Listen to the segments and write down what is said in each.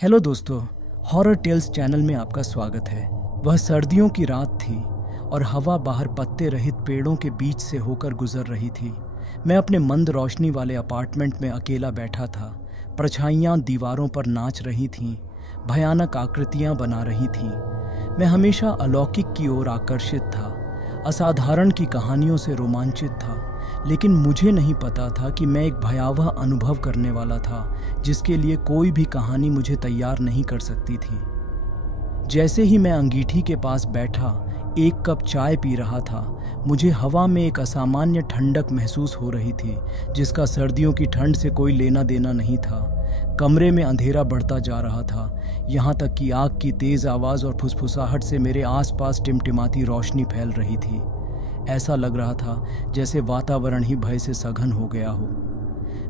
Hello दोस्तों, horror tales channel में आपका स्वागत है। वह सर्दियों की रात थी और हवा बाहर पत्ते रहित पेड़ों के बीच से होकर गुजर रही थी। मैं अपने मंद रोशनी वाले अपार्टमेंट में अकेला बैठा था। परछाइयाँ दीवारों पर नाच रही थीं, भयानक आकृतियाँ बना रही थीं। मैं हमेशा अलौकिक की ओर आकर्षित था, असाधारण की कहानियों से रोमांचित था, लेकिन मुझे नहीं पता था कि मैं एक भयावह अनुभव करने वाला था जिसके लिए कोई भी कहानी मुझे तैयार नहीं कर सकती थी। जैसे ही मैं अंगीठी के पास बैठा एक कप चाय पी रहा था, मुझे हवा में एक असामान्य ठंडक महसूस हो रही थी जिसका सर्दियों की ठंड से कोई लेना देना नहीं था। कमरे में अंधेरा बढ़ता जा रहा था, यहाँ तक कि आग की तेज़ आवाज़ और फुसफुसाहट से मेरे आसपास टिमटिमाती रोशनी फैल रही थी। ऐसा लग रहा था जैसे वातावरण ही भय से सघन हो गया हो।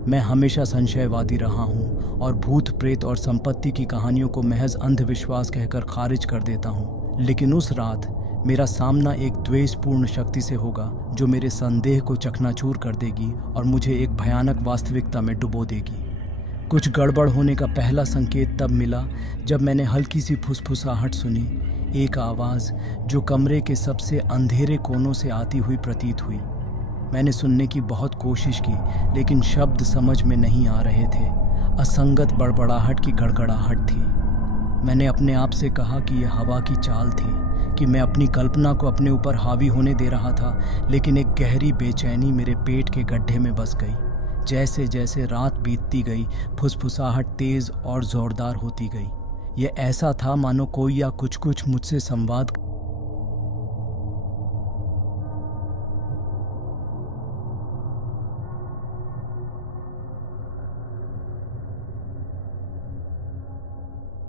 मैं हमेशा संशयवादी रहा हूँ और भूत प्रेत और संपत्ति की कहानियों को महज अंधविश्वास कहकर खारिज कर देता हूँ, लेकिन उस रात मेरा सामना एक द्वेषपूर्ण शक्ति से होगा जो मेरे संदेह को चकनाचूर कर देगी और मुझे एक भयानक वास्तविकता में डुबो देगी। कुछ गड़बड़ होने का पहला संकेत तब मिला जब मैंने हल्की सी फुसफुसाहट सुनी, एक आवाज़ जो कमरे के सबसे अंधेरे कोनों से आती हुई प्रतीत हुई। मैंने सुनने की बहुत कोशिश की, लेकिन शब्द समझ में नहीं आ रहे थे। असंगत बड़बड़ाहट की गड़गड़ाहट थी। मैंने अपने आप से कहा कि यह हवा की चाल थी, कि मैं अपनी कल्पना को अपने ऊपर हावी होने दे रहा था, लेकिन एक गहरी बेचैनी मेरे पेट के गड्ढे में बस गई। जैसे जैसे रात बीतती गई, फुसफुसाहट तेज़ और ज़ोरदार होती गई। यह ऐसा था मानो कोई या कुछ मुझसे संवाद।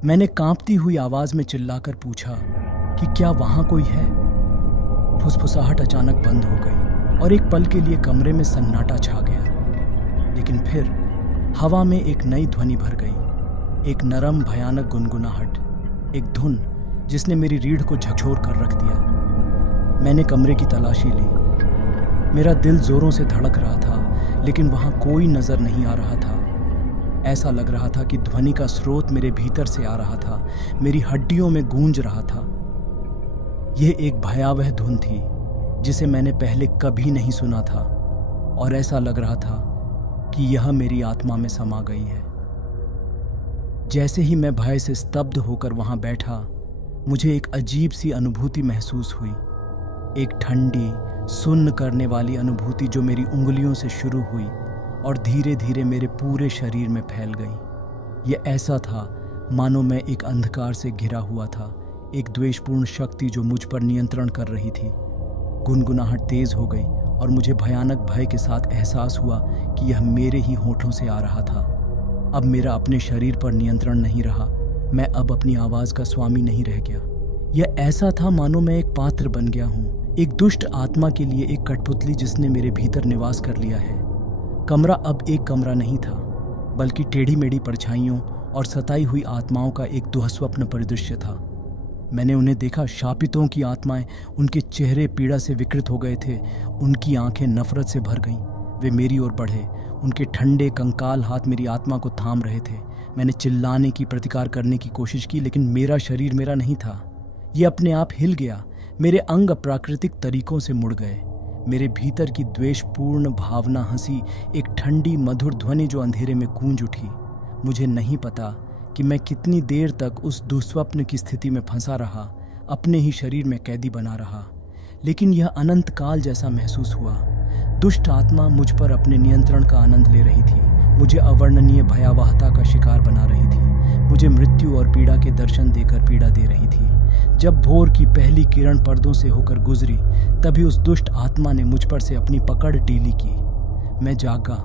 मैंने कांपती हुई आवाज़ में चिल्लाकर पूछा कि क्या वहाँ कोई है। फुसफुसाहट अचानक बंद हो गई और एक पल के लिए कमरे में सन्नाटा छा गया। लेकिन फिर हवा में एक नई ध्वनि भर गई, एक नरम भयानक गुनगुनाहट, एक धुन जिसने मेरी रीढ़ को झकझोर कर रख दिया। मैंने कमरे की तलाशी ली। मेरा दिल जोरों से धड़क रहा था, लेकिन वहाँ कोई नज़र नहीं आ रहा था। ऐसा लग रहा था कि ध्वनि का स्रोत मेरे भीतर से आ रहा था, मेरी हड्डियों में गूंज रहा था। यह एक भयावह धुन थी जिसे मैंने पहले कभी नहीं सुना था, और ऐसा लग रहा था कि यह मेरी आत्मा में समा गई है। जैसे ही मैं भय से स्तब्ध होकर वहां बैठा, मुझे एक अजीब सी अनुभूति महसूस हुई, एक ठंडी सुन्न करने वाली अनुभूति जो मेरी उंगलियों से शुरू हुई और धीरे धीरे मेरे पूरे शरीर में फैल गई। यह ऐसा था मानो मैं एक अंधकार से घिरा हुआ था, एक द्वेषपूर्ण शक्ति जो मुझ पर नियंत्रण कर रही थी। गुनगुनाहट तेज हो गई और मुझे भयानक भय के साथ एहसास हुआ कि यह मेरे ही होठों से आ रहा था। अब मेरा अपने शरीर पर नियंत्रण नहीं रहा, मैं अब अपनी आवाज़ का स्वामी नहीं रह गया। यह ऐसा था मानो मैं एक पात्र बन गया हूँ, एक दुष्ट आत्मा के लिए एक कठपुतली जिसने मेरे भीतर निवास कर लिया है। कमरा अब एक कमरा नहीं था, बल्कि टेढ़ी मेढ़ी परछाइयों और सताई हुई आत्माओं का एक दुःस्वप्न परिदृश्य था। मैंने उन्हें देखा, शापितों की आत्माएं। उनके चेहरे पीड़ा से विकृत हो गए थे, उनकी आंखें नफरत से भर गईं। वे मेरी ओर बढ़े, उनके ठंडे कंकाल हाथ मेरी आत्मा को थाम रहे थे। मैंने चिल्लाने की, प्रतिकार करने की कोशिश की, लेकिन मेरा शरीर मेरा नहीं था। ये अपने आप हिल गया, मेरे अंग अप्राकृतिक तरीकों से मुड़ गए। मेरे भीतर की द्वेषपूर्ण भावना हंसी, एक ठंडी मधुर ध्वनि जो अंधेरे में गूंज उठी। मुझे नहीं पता कि मैं कितनी देर तक उस दुःस्वप्न की स्थिति में फंसा रहा, अपने ही शरीर में कैदी बना रहा, लेकिन यह अनंत काल जैसा महसूस हुआ। दुष्ट आत्मा मुझ पर अपने नियंत्रण का आनंद ले रही थी, मुझे अवर्णनीय भयावहता का शिकार बना रही थी, मुझे मृत्यु और पीड़ा के दर्शन देकर पीड़ा दे रही थी। जब भोर की पहली किरण पर्दों से होकर गुजरी, तभी उस दुष्ट आत्मा ने मुझ पर से अपनी पकड़ ढीली की। मैं जागा,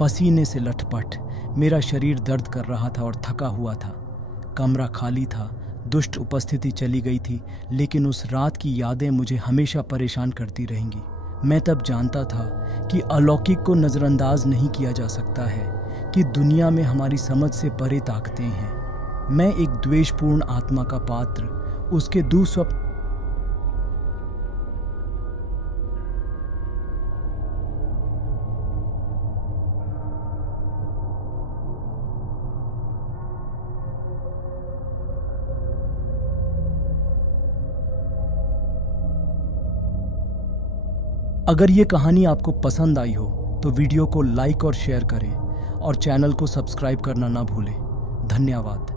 पसीने से लथपथ, मेरा शरीर दर्द कर रहा था और थका हुआ था। कमरा खाली था, दुष्ट उपस्थिति चली गई थी, लेकिन उस रात की यादें मुझे हमेशा परेशान करती रहेंगी। मैं तब जानता था कि अलौकिक को नज़रअंदाज नहीं किया जा सकता है, कि दुनिया में हमारी समझ से परे ताकतें हैं। मैं एक द्वेषपूर्ण आत्मा का पात्र, उसके दुःस्वप्न अगर ये कहानी आपको पसंद आई हो तो वीडियो को लाइक और शेयर करें और चैनल को सब्सक्राइब करना ना भूलें। धन्यवाद।